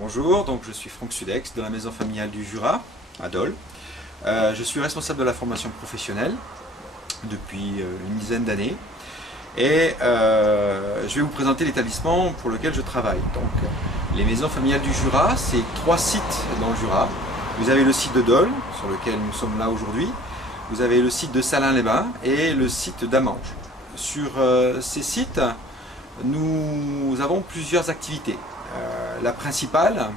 Bonjour, donc je suis Franck Sudex de la maison familiale du Jura, à Dole. Je suis responsable de la formation professionnelle depuis une dizaine d'années et je vais vous présenter l'établissement pour lequel je travaille. Donc, les maisons familiales du Jura, c'est 3 sites dans le Jura. Vous avez le site de Dole, sur lequel nous sommes là aujourd'hui. Vous avez le site de Salins-les-Bains et le site d'Amanges. Sur ces sites, nous avons plusieurs activités. La principale,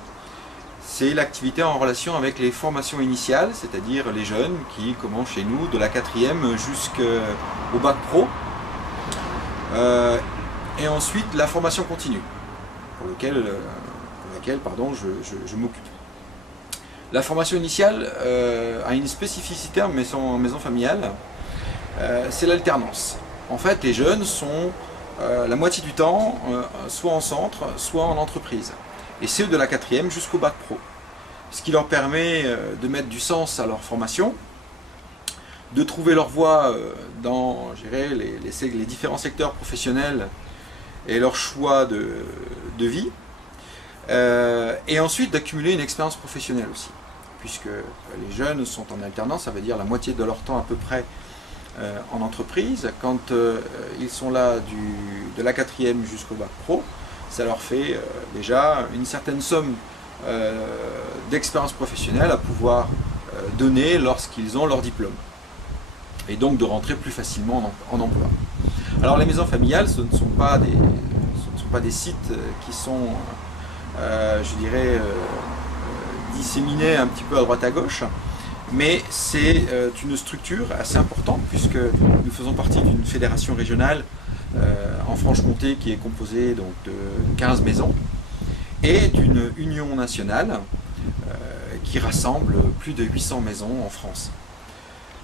c'est l'activité en relation avec les formations initiales, c'est-à-dire les jeunes qui commencent chez nous de la 4e jusqu'au bac pro. Et ensuite la formation continue, pour laquelle je m'occupe. La formation initiale a une spécificité en maison familiale, c'est l'alternance. En fait, les jeunes sont la moitié du temps soit en centre, soit en entreprise. Et c'est de la 4e jusqu'au bac pro. Ce qui leur permet de mettre du sens à leur formation, de trouver leur voie dans les différents secteurs professionnels et leur choix de vie, et ensuite d'accumuler une expérience professionnelle aussi. Puisque les jeunes sont en alternance, ça veut dire la moitié de leur temps à peu près en entreprise. Quand ils sont là de la 4e jusqu'au bac pro, ça leur fait déjà une certaine somme d'expérience professionnelle à pouvoir donner lorsqu'ils ont leur diplôme. Et donc de rentrer plus facilement en emploi. Alors les maisons familiales, ce ne sont pas des sites qui sont, disséminés un petit peu à droite à gauche, mais c'est une structure assez importante puisque nous faisons partie d'une fédération régionale en Franche-Comté qui est composée donc, de 15 maisons et d'une union nationale qui rassemble plus de 800 maisons en France.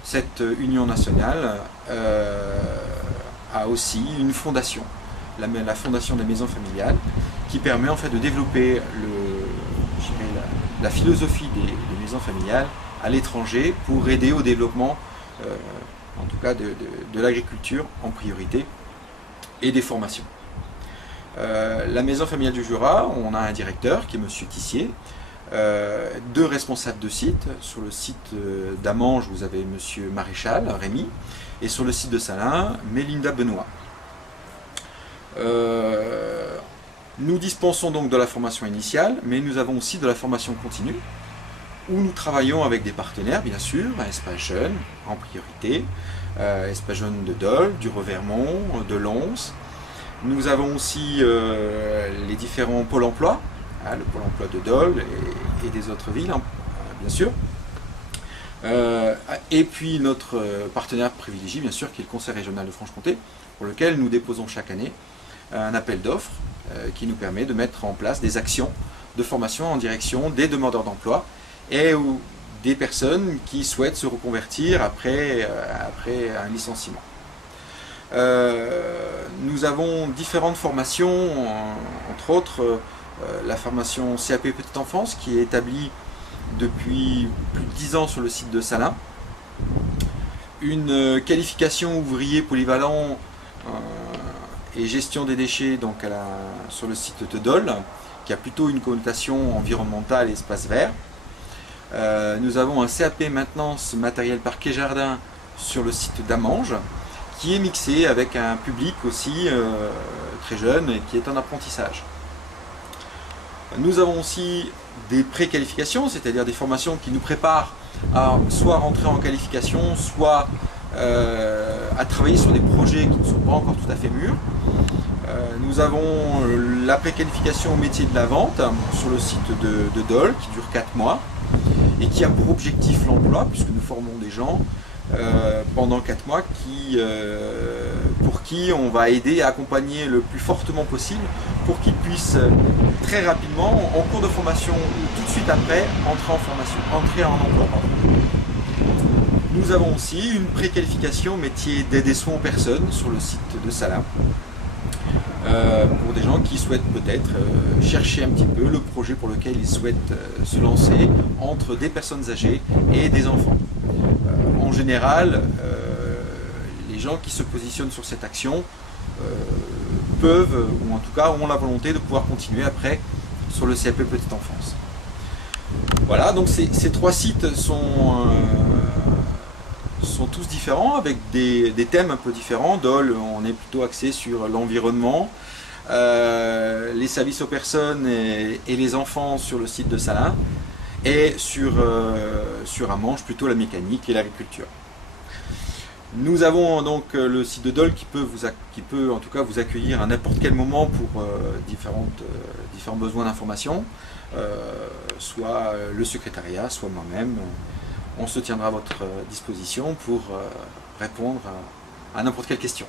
Cette union nationale a aussi une fondation, la fondation des maisons familiales, qui permet en fait de développer la philosophie des maisons familiales à l'étranger pour aider au développement, en tout cas de l'agriculture en priorité et des formations. La maison familiale du Jura, on a un directeur qui est M. Tissier, 2 responsables de site. Sur le site d'Amanges, vous avez M. Maréchal, Rémi, et sur le site de Salins, Mélinda Benoît. Nous dispensons donc de la formation initiale, mais nous avons aussi de la formation continue, où nous travaillons avec des partenaires, bien sûr, Espace Jeune en priorité, Espace Jeune de Dole, du Revermont, de Lons. Nous avons aussi les différents pôles emploi, le pôle emploi de Dole et des autres villes, bien sûr. Et puis notre partenaire privilégié, bien sûr, qui est le Conseil régional de Franche-Comté, pour lequel nous déposons chaque année un appel d'offres qui nous permet de mettre en place des actions de formation en direction des demandeurs d'emploi et des personnes qui souhaitent se reconvertir après un licenciement. Nous avons différentes formations, entre autres la formation CAP Petite Enfance qui est établie depuis plus de 10 ans sur le site de Salins, une qualification ouvrier polyvalent et gestion des déchets donc sur le site de Dole qui a plutôt une connotation environnementale et espace vert. Nous avons un CAP maintenance matériel parquet jardin sur le site d'Amanges qui est mixé avec un public aussi très jeune et qui est en apprentissage. Nous avons aussi des préqualifications, c'est-à-dire des formations qui nous préparent à soit rentrer en qualification, soit à travailler sur des projets qui ne sont pas encore tout à fait mûrs. Nous avons la préqualification au métier de la vente sur le site de Dole qui dure 4 mois et qui a pour objectif l'emploi, puisque nous formons des gens pendant 4 mois pour qui on va aider et accompagner le plus fortement possible pour qu'ils puissent très rapidement, en cours de formation ou tout de suite après, entrer en emploi. Nous avons aussi une préqualification métier d'aide et soins aux personnes sur le site de Salins pour des gens qui souhaitent peut-être chercher un petit peu le projet pour lequel ils souhaitent se lancer entre des personnes âgées et des enfants. En général, les gens qui se positionnent sur cette action peuvent, ou en tout cas ont la volonté de pouvoir continuer après sur le CAP Petite Enfance. Voilà, donc ces 3 sites sont tous différents, avec des thèmes un peu différents. Dole, on est plutôt axé sur l'environnement, les services aux personnes et les enfants sur le site de Salins, et sur Amanges, plutôt la mécanique et l'agriculture. Nous avons donc le site de Dole qui peut en tout cas vous accueillir à n'importe quel moment pour différents besoins d'information, soit le secrétariat, soit moi-même. On se tiendra à votre disposition pour répondre à n'importe quelle question.